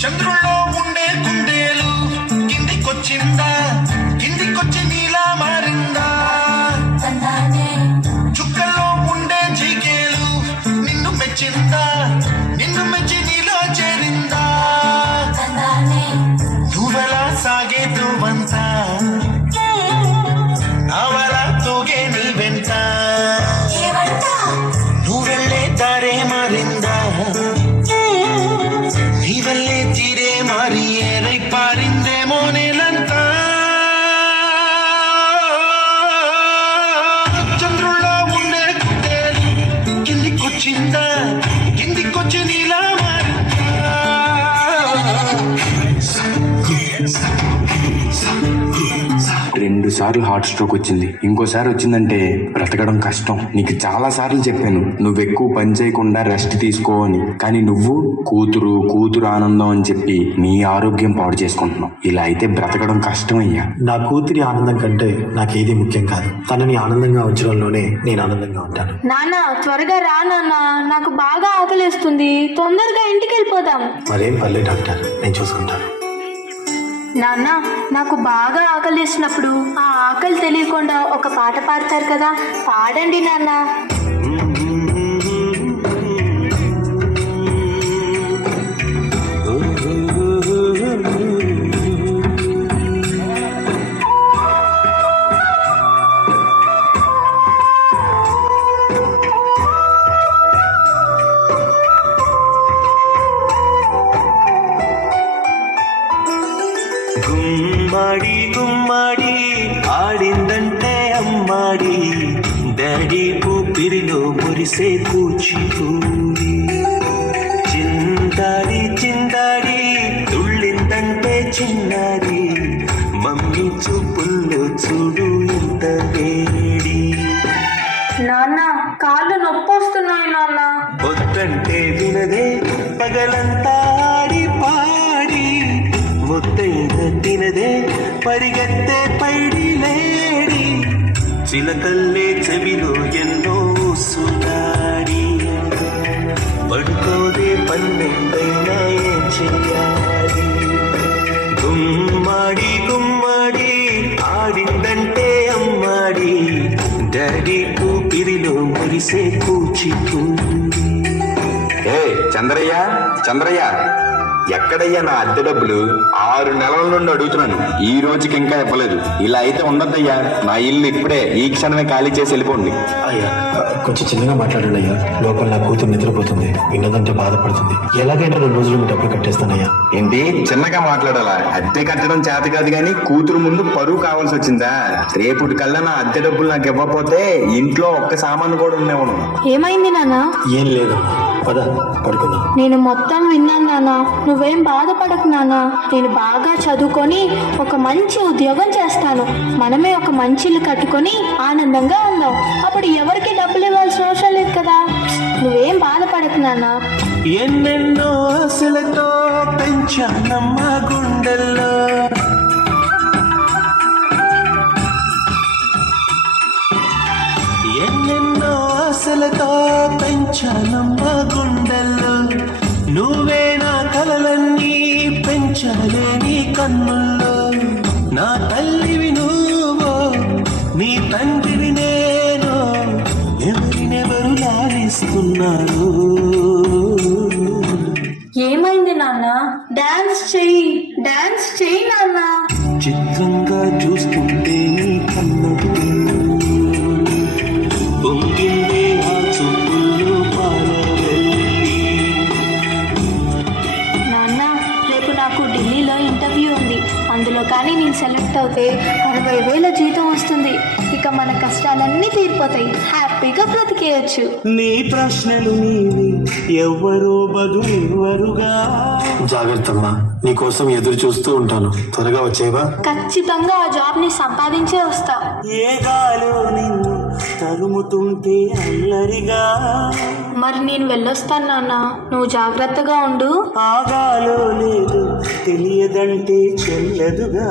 చంద్రుల్లో ఉండే కుందేలు కిందికొచ్చిందా, కిందికొచ్చి నీలా మారిందా? చుక్కల్లో ఉండే జీకేలు నిన్ను మెచ్చిందా, నిన్ను మెచ్చి నీలో చేరిందా? నువ్వెలా సాగే నువ్వంతా, నావలా తూగే నీ వెంట, నువ్వెళ్ళే దారే మారిందా, నీ వల్లే తీరే మారి ఏరై పారిందేమో నేలంతా. చంద్రుల్లో ఉండే కుందేలు కిందికొచ్చిందా, కిందికొచ్చి నీలా మారిందా? 2 సార్లు హార్ట్ స్ట్రోక్ వచ్చింది. ఇంకోసారి వచ్చిందంటే బ్రతకడం కష్టం. నీకు చాలా సార్లు చెప్పాను నువ్వు ఎక్కువ పని చేయకుండా రెస్ట్ తీసుకో అని. కానీ నువ్వు కూతురు ఆనందం అని చెప్పి నీ ఆరోగ్యం పాడు చేసుకుంటున్నావు. ఇలా అయితే బ్రతకడం కష్టం అయ్యా. నా కూతురి ఆనందం కంటే నాకేది ముఖ్యం కాదు. తనని ఆనందంగా ఉంచడంలోనే నేను ఆనందంగా ఉంటాను. నాన్న త్వరగా రా నాన్న, నాకు బాగా ఆకలిస్తుంది. తొందరగా ఇంటికి వెళ్ళిపోదాం. మరేం పర్లేదు డాక్టర్, నేను చూసుకుంటాను. నాన్న నాకు బాగా ఆకలిస్తున్నప్పుడు ఆ ఆకలి తెలియకుండా ఒక పాట పాడతారు కదా, పాడండి నాన్న. గుమ్మడి గుమ్మడి ఆడిందంటే అమ్మాడి, డాడీ ఊపిరిలో మురిసే కూచిపూడి. చిందాడి చిందాడి తుళ్ళిందంటే చిన్నాడి, మమ్మీ చూపుల్లో చూడు ఎంత వేడి. నాన్న కాళ్ళు నొప్పి వస్తున్నాయి నాన్న. వద్దంటే వినదే పగలంతా ఆడి పాడి, ముద్దైన తినదే పరిగెత్తే పైడి లేడి. చిలకల్లే చెవిలో ఎన్నో సునాడి, పడుకోదే పన్నెండైనా ఏం చెయ్యాలి? గుమ్మాడి గుమ్మాడి ఆడిందంటే అమ్మాడి, డాడీ ఊపిరిలో మురిసే కూచిపూడి. ఏ చంద్రయ్య ఎక్కడయ్యా నా అద్దె డబ్బులు? 6 నెలల నుండి అడుగుతున్నాను, ఈ రోజుకి ఇంకా ఇవ్వలేదు. ఇలా అయితే ఉండద్దయ్యా. నా ఇల్లు ఇప్పుడే ఈ క్షణమే ఖాళీ చేసి వెళ్ళిపోండి. అయ్యా కొంచెం చిన్నగా మాట్లాడండి అయ్యా. లోపల నా కూతురు నిద్రపోతుంది, విన్నదంటే బాధపడుతుంది. ఎలాగైనా 2 రోజులు మీ డబ్బులు కట్టేస్తానయ్యా. ఏంటి చిన్నగా మాట్లాడాలా? అద్దె కట్టడం చేత కాదు కానీ కూతురు ముందు పరువు కావాల్సి వచ్చిందా? రేపుటి కల్లా నా అద్దె డబ్బులు నాకు ఇవ్వకపోతే ఇంట్లో ఒక్క సామాను కూడా ఉండేవాను. ఏమైంది నాన్న? ఏం లేదు, పద పడుకుందాం. నేను మొత్తం విన్నాను నాన్న, నువ్వేం బాధపడకు నాన్న. నేను బాగా చదువుకొని ఒక మంచి ఉద్యోగం చేస్తాను. మనమే ఒక మంచి ఇల్లు కట్టుకొని ఆనందంగా ఉందాం. అప్పుడు ఎవరికి డబ్బులు ఇవ్వాల్సిన అవసరం లేదు కదా. నువ్వేం బాధపడకు నాన్న. ఎన్నెన్నో ఆశలతో పెంచానమ్మ గుండెల్లో, ఎన్నెన్నో ఆశలతో పెంచానమ్మ గుండెల్లో, నువ్వే నా కలలన్నీ పెంచాలే నీ కన్నుల్లో. నా తల్లివి నువ్వో, నీ తండ్రివి నేను, ఎవరినెవరు లాలిస్తున్నారు. ఏమైంది నాన్న? డాన్స్ చెయ్యి నాన్న. చిత్రంగా చూస్తుంటే నీ కన్నుడు పొంగిందే ఆ చూపుల్లో పాలవెల్లి. నాన్న రేపు నాకు ఢిల్లీలో ఇంటర్వ్యూ ఉంది. అందులో కానీ నేను సెలెక్ట్ అవుతే 60,000 జీతం వస్తుంది. ఇక మన కష్టాలన్నీ తీరిపోతాయి, హ్యాపీగా బ్రతికేయచ్చు. నీ ప్రశ్నలు నీవి, ఎవ్వరో బదులెవ్వరుగా. జాగ్రత్తమ్మా, నీకోసం ఎదురు చూస్తూ ఉంటాను. త్వరగా వచ్చేవా? ఖచ్చితంగా ఆ జాబ్ ని సంపాదించే వస్తా. ఏ గాలో నిన్ను తరుముతుంటే అల్లరిగా. మరి నేను వెళ్ళొస్తాను నాన్న, నువ్వు జాగ్రత్తగా ఉండు. ఆగాలో లేదు తెలియదంటే చెల్లదుగా.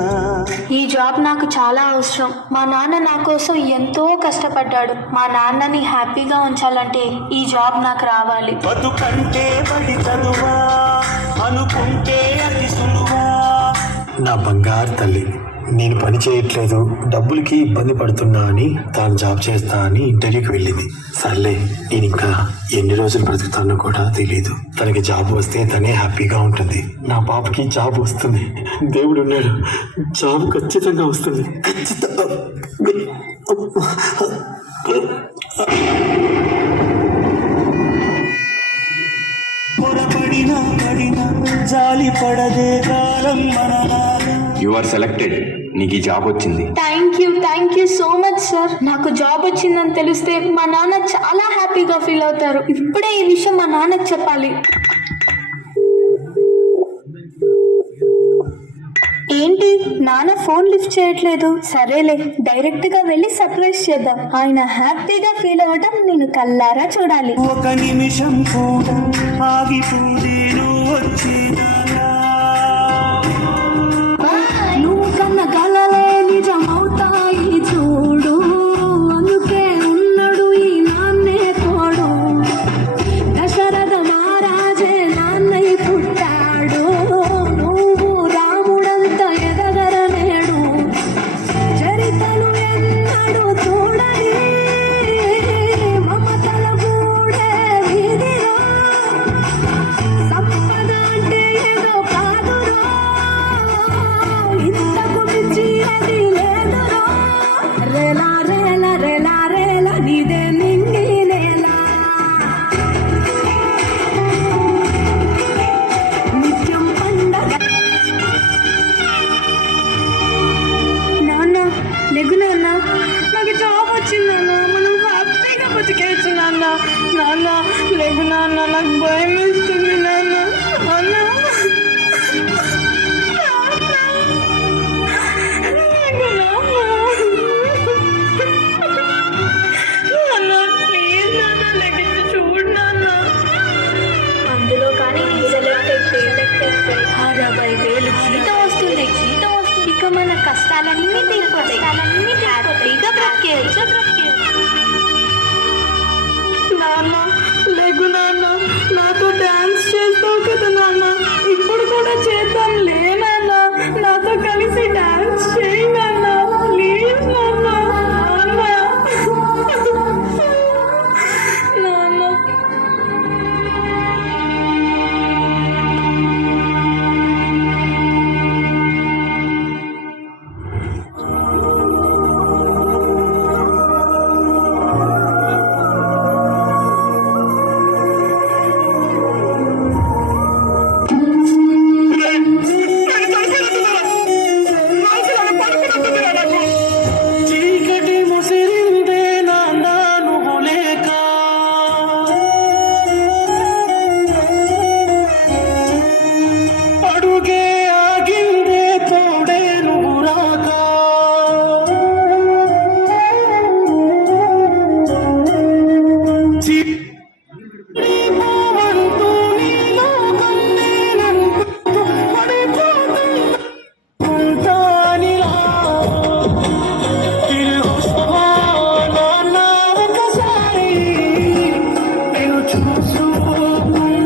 ఈ జాబ్ నాకు చాలా అవసరం. మా నాన్న నా కోసం ఎంతో కష్టపడ్డాడు. మా నాన్నని హ్యాపీగా ఉంచాలంటే ఈ జాబ్ నాకు రావాలి. బతుకంటే బడి చదువా, ఉంటే అతి సులువా. నా బంగారు తల్లి, నేను పని చేయట్లేదు, డబ్బులకి ఇబ్బంది పడుతున్నా అని తాను జాబ్ చేస్తా అని ఇంటర్వ్యూకి వెళ్ళింది. సర్లే, నేను ఇంకా ఎన్ని రోజులు బ్రతుకుతానో కూడా తెలీదు. తనకి జాబ్ వస్తే తనే హ్యాపీగా ఉంటుంది. నా పాపకి జాబ్ వస్తుంది, దేవుడు ఉన్నాడు, జాబ్ ఖచ్చితంగా వస్తుంది. పొరపడినా పడినా జాలి పడదే కాలం మనలాగా. You are selected. నీకు ఈ జాబ్ వచ్చింది. Thank you so much sir. నాకు జాబ్ వచ్చిందని తెలిస్తే మా నాన్న చాలా హ్యాపీగా ఫీల్ అవుతారు. ఇప్పుడే ఈ విషయం మా నాన్నకు చెప్పాలి. ఏంటి నాన్న ఫోన్ లిఫ్ట్ చేయట్లేదు? సరేలే, డైరెక్ట్ గా వెళ్ళి సర్ప్రైజ్ చేద్దాం. ఆయన హ్యాపీగా ఫీల్ అవ్వడం నేను కల్లారా చూడాలి. ఒక నిమిషం కూడా ఆగిపోతే నువ్వు వచ్చేదా. నువ్వు కన్న కలలే నిజమవుతాయి చూడు, అందుకే ఉన్నాడు ఈ నాన్నే తోడు. దశరథ మహారాజే నాన్నై పుట్టాడు, నువ్వు రాముడంత ఎదగరనేడు. చరితలు ఎన్నడు చూడని మమతల గూడే వీధిలో, సంపద అంటే ఏదో కాదురా, ఇంతకు మించి అది లేదురా. రేలా రేలా రేలా రేలా నీదే నింగి నేలా, నిత్యం పండగ. నాన్న లెగు నాన్న, నాకు జాబ్ వచ్చింది నాన్న, మనం హ్యాపీగా బతికేయచ్చు నాన్న. నాన్న లెగు నాన్న, నాకు భయం వేస్తుంది నాన్న. నాన్న అందులో కానీ నేను సెలెక్ట్ అయితే 60,000 జీతం వస్తుంది. ఇక మన కష్టాలన్నీ తీరిపోతాయి, హ్యాపీగా బ్రతికేయచ్చు. నాన్న లెగు నాన్న, నాతో డాన్స్ చేస్తావు కదా నాన్న, ఇప్పుడు కూడా చేద్దాం లే నాన్న, నాతో కలిసి డాన్స్ చేయి నాన్న, ప్లీజ్ నాన్న. నాన్న చీకటి ముసిరిందే నాన్న నువ్వు లేక, అడుగే ఆగిందే తోడే నువ్వు రాక. చీకటిపోవంటూ నీలో కన్నేనంటూ పడిపోతుంటానిలా. తిరిగి వస్తావా నాన్న ఒకసారి, నేను చూసుకుంటానిలా.